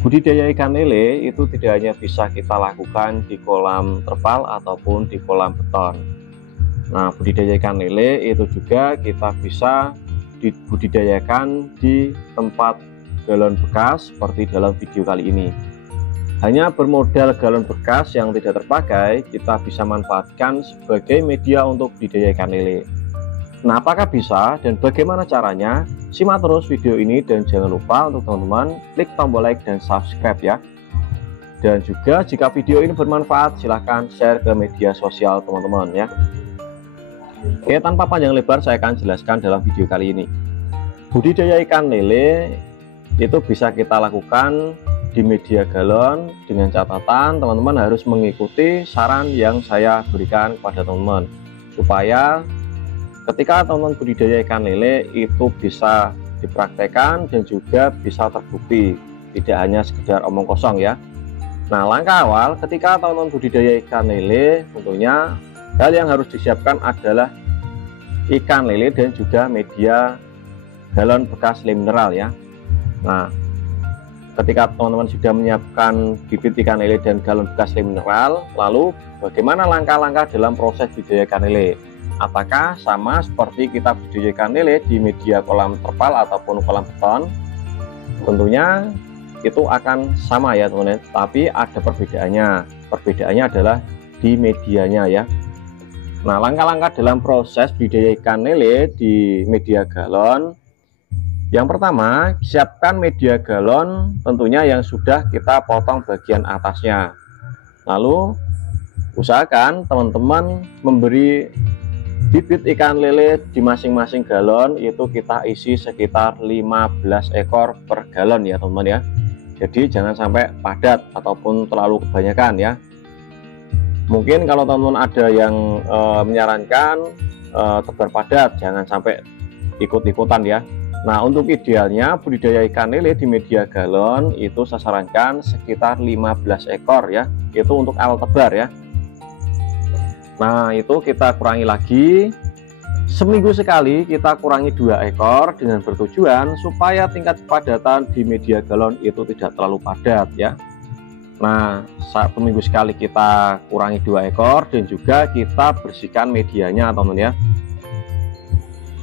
Budidaya ikan lele itu tidak hanya bisa kita lakukan di kolam terpal ataupun di kolam beton. Nah, budidaya ikan lele itu juga kita bisa dibudidayakan di tempat galon bekas seperti dalam video kali ini. Hanya bermodal galon bekas yang tidak terpakai, kita bisa manfaatkan sebagai media untuk budidaya ikan lele. Nah, apakah bisa dan bagaimana caranya? Simak terus video ini dan jangan lupa untuk teman-teman klik tombol like dan subscribe ya. Dan juga jika video ini bermanfaat, silahkan share ke media sosial teman-teman ya. Oke, tanpa panjang lebar saya akan jelaskan dalam video kali ini. Budidaya ikan lele itu bisa kita lakukan di media galon dengan catatan teman-teman harus mengikuti saran yang saya berikan kepada teman-teman, supaya ketika teman-teman budidaya ikan lele itu bisa dipraktekkan dan juga bisa terbukti, tidak hanya sekedar omong kosong ya. Nah, langkah awal ketika teman-teman budidaya ikan lele, tentunya hal yang harus disiapkan adalah ikan lele dan juga media galon bekas lem mineral ya. Nah, ketika teman-teman sudah menyiapkan bibit ikan lele dan galon bekas lem mineral, lalu bagaimana langkah-langkah dalam proses budidaya ikan lele? Apakah sama seperti kita budidaya ikan lele di media kolam terpal ataupun kolam beton? Tentunya itu akan sama ya teman-teman, tapi ada perbedaannya. Perbedaannya adalah di medianya ya. Nah, langkah-langkah dalam proses budidaya ikan lele di media galon. Yang pertama, siapkan media galon tentunya yang sudah kita potong bagian atasnya. Lalu usahakan teman-teman memberi bibit ikan lele di masing-masing galon itu kita isi sekitar 15 ekor per galon ya teman-teman ya. Jadi jangan sampai padat ataupun terlalu kebanyakan ya. Mungkin kalau teman-teman ada yang menyarankan tebar padat, jangan sampai ikut-ikutan ya. Nah, untuk idealnya budidaya ikan lele di media galon itu saya sarankan sekitar 15 ekor ya. Itu untuk awal tebar ya. Nah, itu kita kurangi lagi, seminggu sekali kita kurangi 2 ekor dengan bertujuan supaya tingkat kepadatan di media galon itu tidak terlalu padat ya. Nah, satu minggu sekali kita kurangi 2 ekor dan juga kita bersihkan medianya teman-teman ya.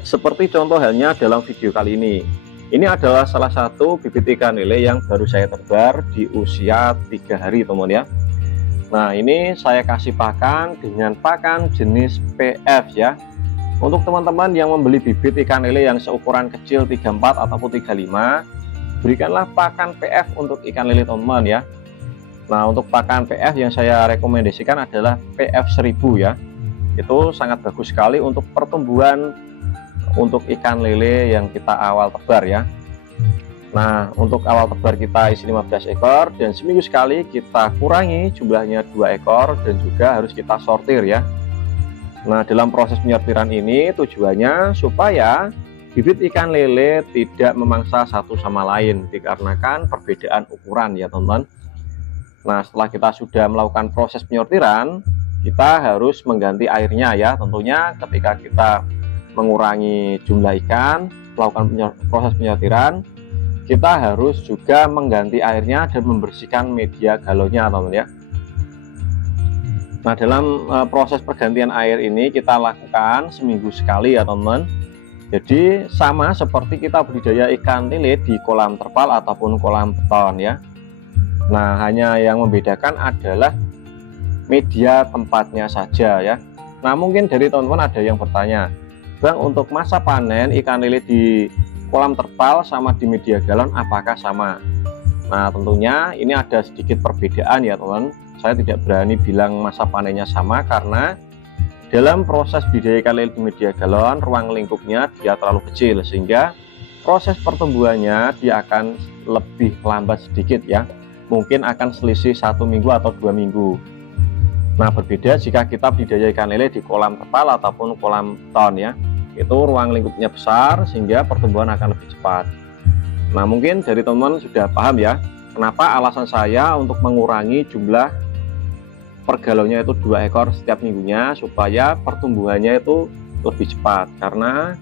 Seperti contoh halnya dalam video kali ini. Ini adalah salah satu bibit ikan lele yang baru saya tebar di usia 3 hari teman-teman ya. Nah, ini saya kasih pakan dengan pakan jenis PF ya. Untuk teman-teman yang membeli bibit ikan lele yang seukuran kecil 34 ataupun 35, berikanlah pakan PF untuk ikan lele teman-teman ya. Nah, untuk pakan PF yang saya rekomendasikan adalah PF 1000 ya. Itu sangat bagus sekali untuk pertumbuhan untuk ikan lele yang kita awal tebar ya. Nah, untuk awal tebar kita isi 15 ekor dan seminggu sekali kita kurangi jumlahnya 2 ekor dan juga harus kita sortir ya. Nah, dalam proses penyortiran ini tujuannya supaya bibit ikan lele tidak memangsa satu sama lain dikarenakan perbedaan ukuran ya teman-teman. Nah, setelah kita sudah melakukan proses penyortiran, kita harus mengganti airnya ya. Tentunya ketika kita mengurangi jumlah ikan, melakukan proses penyortiran, kita harus juga mengganti airnya dan membersihkan media galonnya teman-teman ya. Nah, dalam proses pergantian air ini kita lakukan seminggu sekali ya teman-teman. Jadi sama seperti kita budidaya ikan lele di kolam terpal ataupun kolam beton ya. Nah, hanya yang membedakan adalah media tempatnya saja ya. Nah, mungkin dari teman-teman ada yang bertanya, Bang, untuk masa panen ikan lele di kolam terpal sama di media galon apakah sama? Nah, tentunya ini ada sedikit perbedaan ya teman. Saya tidak berani bilang masa panennya sama karena dalam proses budidaya ikan lele di media galon ruang lingkupnya dia terlalu kecil sehingga proses pertumbuhannya dia akan lebih lambat sedikit ya. Mungkin akan selisih 1 minggu atau 2 minggu. Nah, berbeda jika kita budidaya ikan lele di kolam terpal ataupun kolam beton ya. Itu ruang lingkupnya besar sehingga pertumbuhan akan lebih cepat. Nah, mungkin dari teman-teman sudah paham ya kenapa alasan saya untuk mengurangi jumlah per galonnya itu 2 ekor setiap minggunya supaya pertumbuhannya itu lebih cepat karena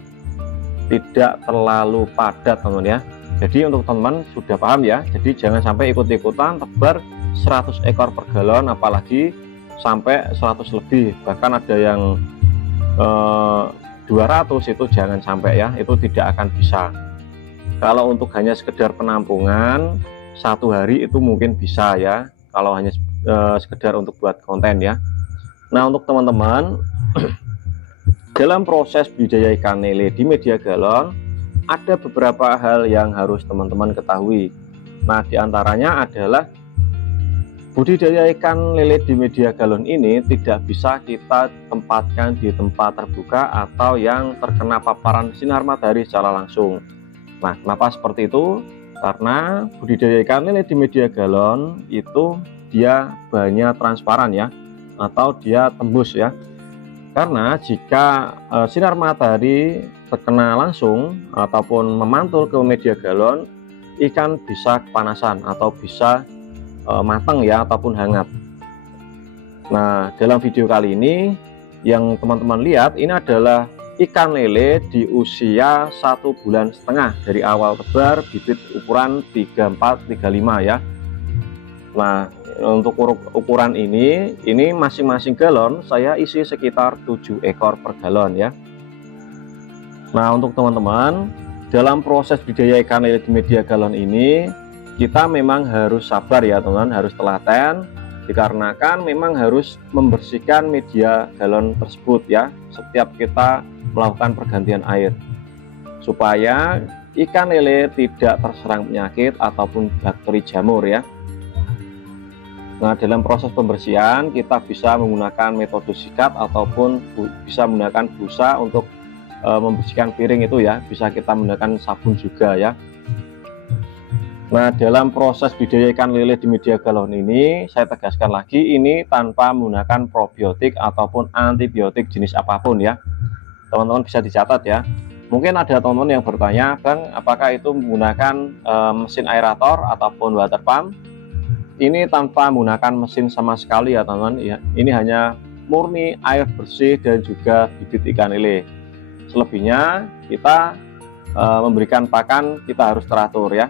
tidak terlalu padat teman-teman ya. Jadi untuk teman-teman sudah paham ya, jadi jangan sampai ikut-ikutan tebar 100 ekor per galon, apalagi sampai 100 lebih, bahkan ada yang 200, itu jangan sampai ya, itu tidak akan bisa. Kalau untuk hanya sekedar penampungan satu hari itu mungkin bisa ya, kalau hanya sekedar untuk buat konten ya. Nah untuk teman-teman dalam proses budidaya ikan lele di media galon ada beberapa hal yang harus teman-teman ketahui. Nah diantaranya adalah budidaya ikan lele di media galon ini tidak bisa kita tempatkan di tempat terbuka atau yang terkena paparan sinar matahari secara langsung. Nah kenapa seperti itu? Karena budidaya ikan lele di media galon itu dia bahannya transparan ya, atau dia tembus ya. Karena jika sinar matahari terkena langsung ataupun memantul ke media galon, ikan bisa kepanasan atau bisa matang ya, ataupun hangat. Nah dalam video kali ini yang teman-teman lihat ini adalah ikan lele di usia 1,5 bulan dari awal tebar, bibit ukuran 34-35 ya. Nah untuk ukuran ini masing-masing galon saya isi sekitar 7 ekor per galon ya. Nah untuk teman-teman dalam proses budidaya ikan lele di media galon ini kita memang harus sabar ya teman-teman, harus telaten, dikarenakan memang harus membersihkan media galon tersebut ya setiap kita melakukan pergantian air, supaya ikan lele tidak terserang penyakit ataupun bakteri jamur ya. Nah dalam proses pembersihan kita bisa menggunakan metode sikat ataupun bisa menggunakan busa untuk membersihkan piring itu ya, bisa kita menggunakan sabun juga ya. Nah dalam proses budidaya ikan lele di media galon ini saya tegaskan lagi, ini tanpa menggunakan probiotik ataupun antibiotik jenis apapun ya, teman-teman bisa dicatat ya. Mungkin ada teman-teman yang bertanya, Bang apakah itu menggunakan mesin aerator ataupun water pump? Ini tanpa menggunakan mesin sama sekali ya teman-teman ya, ini hanya murni air bersih dan juga bibit ikan lele. Selebihnya kita memberikan pakan kita harus teratur ya.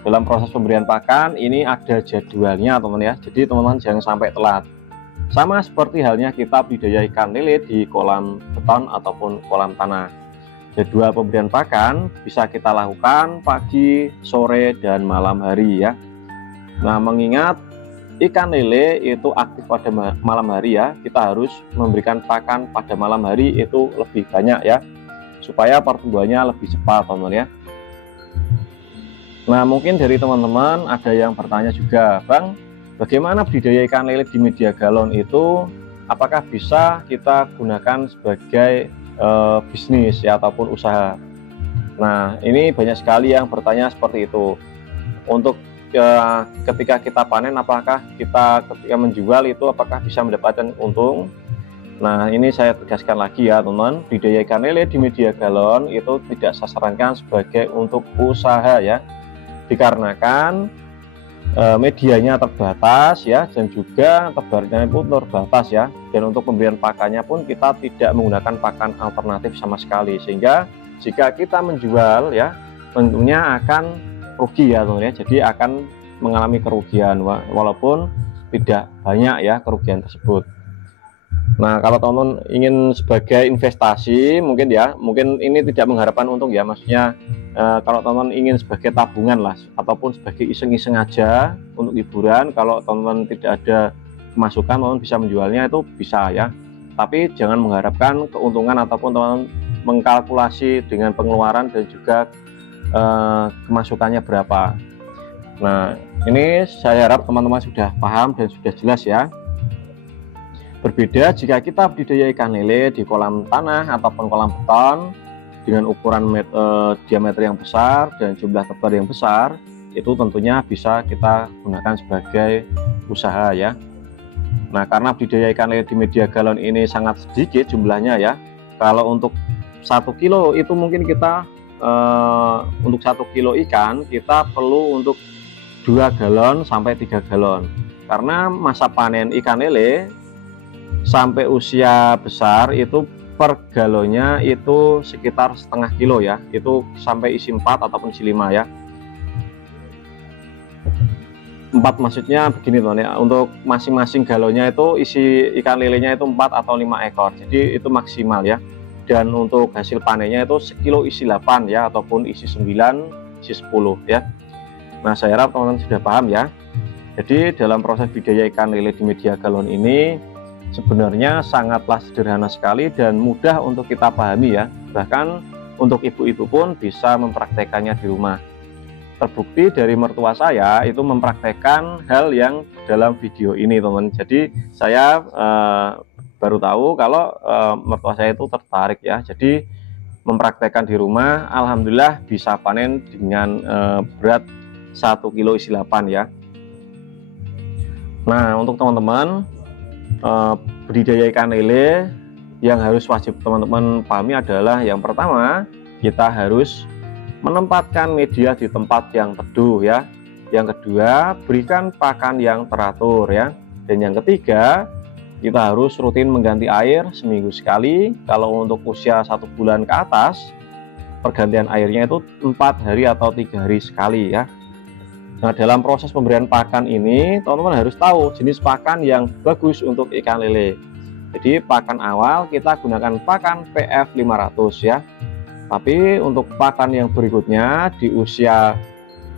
Dalam proses pemberian pakan ini ada jadwalnya teman-teman ya, jadi teman-teman jangan sampai telat. Sama seperti halnya kita budidaya ikan lele di kolam beton ataupun kolam tanah. Jadwal pemberian pakan bisa kita lakukan pagi, sore, dan malam hari ya. Nah mengingat ikan lele itu aktif pada malam hari ya, kita harus memberikan pakan pada malam hari itu lebih banyak ya, supaya pertumbuhannya lebih cepat teman-teman ya. Nah mungkin dari teman-teman ada yang bertanya juga, Bang bagaimana budidaya ikan lele di media galon itu, apakah bisa kita gunakan sebagai bisnis ya ataupun usaha? Nah ini banyak sekali yang bertanya seperti itu. Untuk ketika kita panen, apakah kita ketika menjual itu apakah bisa mendapatkan untung? Nah ini saya tegaskan lagi ya teman-teman, budidaya ikan lele di media galon itu tidak saya sarankan sebagai untuk usaha ya, dikarenakan medianya terbatas ya, dan juga tebarnya pun terbatas ya, dan untuk pemberian pakannya pun kita tidak menggunakan pakan alternatif sama sekali, sehingga jika kita menjual ya tentunya akan rugi ya teman-teman ya, jadi akan mengalami kerugian walaupun tidak banyak ya kerugian tersebut. Nah kalau teman-teman ingin sebagai investasi mungkin ya, mungkin ini tidak mengharapkan untung ya, maksudnya kalau teman-teman ingin sebagai tabungan lah ataupun sebagai iseng-iseng aja untuk hiburan, kalau teman-teman tidak ada pemasukan teman-teman bisa menjualnya, itu bisa ya, tapi jangan mengharapkan keuntungan ataupun teman-teman mengkalkulasi dengan pengeluaran dan juga kemasukannya berapa. Nah ini saya harap teman-teman sudah paham dan sudah jelas ya. Berbeda jika kita budidaya ikan lele di kolam tanah ataupun kolam beton dengan ukuran diameter yang besar dan jumlah tebar yang besar, itu tentunya bisa kita gunakan sebagai usaha ya. Nah karena budidaya ikan lele di media galon ini sangat sedikit jumlahnya ya, kalau untuk 1 kilo itu mungkin kita untuk 1 kilo ikan kita perlu untuk 2 galon sampai 3 galon, karena masa panen ikan lele sampai usia besar itu per galonnya itu sekitar setengah kilo ya, itu sampai isi 4 ataupun isi 5 ya. 4, maksudnya begini teman ya, untuk masing-masing galonnya itu isi ikan lelenya itu 4 atau 5 ekor, jadi itu maksimal ya. Dan untuk hasil panennya itu sekilo isi 8 ya, ataupun isi 9, isi 10 ya. Nah, saya harap teman-teman sudah paham ya. Jadi dalam proses budidaya ikan lele di media galon ini sebenarnya sangatlah sederhana sekali dan mudah untuk kita pahami ya. Bahkan untuk ibu-ibu pun bisa mempraktekannya di rumah. Terbukti dari mertua saya itu mempraktekkan hal yang dalam video ini teman. Jadi saya baru tahu kalau mertua saya itu tertarik ya. Jadi mempraktekkan di rumah, alhamdulillah bisa panen dengan berat 1 kilo isi 8 ya. Nah, untuk teman-teman budidaya ikan lele yang harus wajib teman-teman pahami adalah yang pertama, kita harus menempatkan media di tempat yang teduh ya. Yang kedua, berikan pakan yang teratur ya. Dan yang ketiga, kita harus rutin mengganti air seminggu sekali. Kalau untuk usia 1 bulan ke atas, pergantian airnya itu 4 hari atau 3 hari sekali ya. Nah, dalam proses pemberian pakan ini teman-teman harus tahu jenis pakan yang bagus untuk ikan lele. Jadi pakan awal kita gunakan pakan PF 500 ya. Tapi untuk pakan yang berikutnya di usia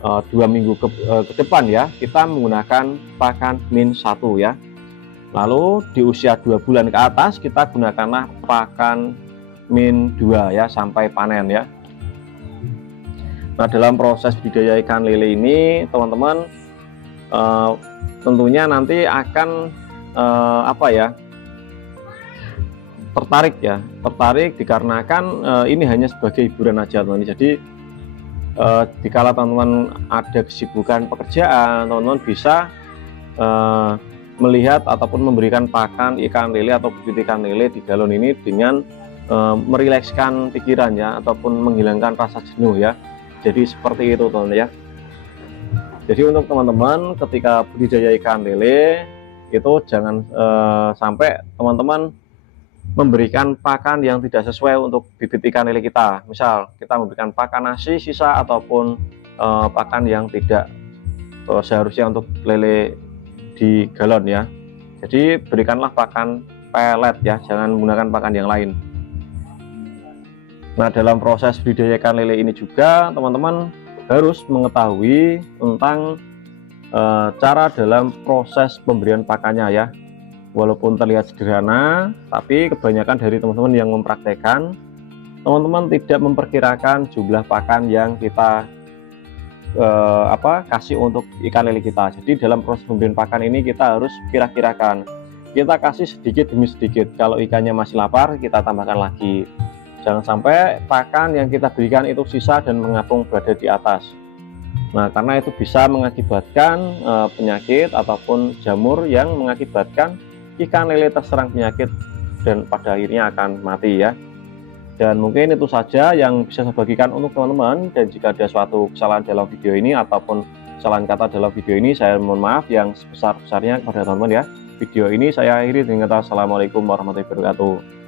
2 minggu ke depan ya, kita menggunakan pakan min 1 ya. Lalu di usia 2 bulan ke atas kita gunakanlah pakan min 2 ya, sampai panen ya. Nah, dalam proses budidaya ikan lele ini teman-teman tentunya nanti akan tertarik dikarenakan ini hanya sebagai hiburan aja teman-teman. Jadi dikala teman-teman ada kesibukan pekerjaan, teman-teman bisa melihat ataupun memberikan pakan ikan lele atau bibit ikan lele di galon ini dengan merilekskan pikiran ya, ataupun menghilangkan rasa jenuh ya. Jadi seperti itu teman-teman ya. Jadi untuk teman-teman ketika budidaya ikan lele itu jangan sampai teman-teman memberikan pakan yang tidak sesuai untuk bibit ikan lele kita. Misal kita memberikan pakan nasi sisa ataupun pakan yang tidak seharusnya untuk lele di galon ya. Jadi berikanlah pakan pelet ya, jangan menggunakan pakan yang lain. Nah, dalam proses budidaya ikan lele ini juga teman-teman harus mengetahui tentang cara dalam proses pemberian pakannya ya. Walaupun terlihat sederhana, tapi kebanyakan dari teman-teman yang mempraktekkan, teman-teman tidak memperkirakan jumlah pakan yang kita kasih untuk ikan lele kita. Jadi dalam proses pemberian pakan ini kita harus kira-kirakan. Kita kasih sedikit demi sedikit. Kalau ikannya masih lapar, kita tambahkan lagi. Jangan sampai pakan yang kita berikan itu sisa dan mengapung berada di atas. Nah, karena itu bisa mengakibatkan penyakit ataupun jamur yang mengakibatkan ikan lele terserang penyakit dan pada akhirnya akan mati ya. Dan mungkin itu saja yang bisa saya bagikan untuk teman-teman, dan jika ada suatu kesalahan dalam video ini ataupun kesalahan kata dalam video ini, saya mohon maaf yang sebesar-besarnya kepada teman-teman ya. Video ini saya akhiri dengan kata assalamualaikum warahmatullahi wabarakatuh.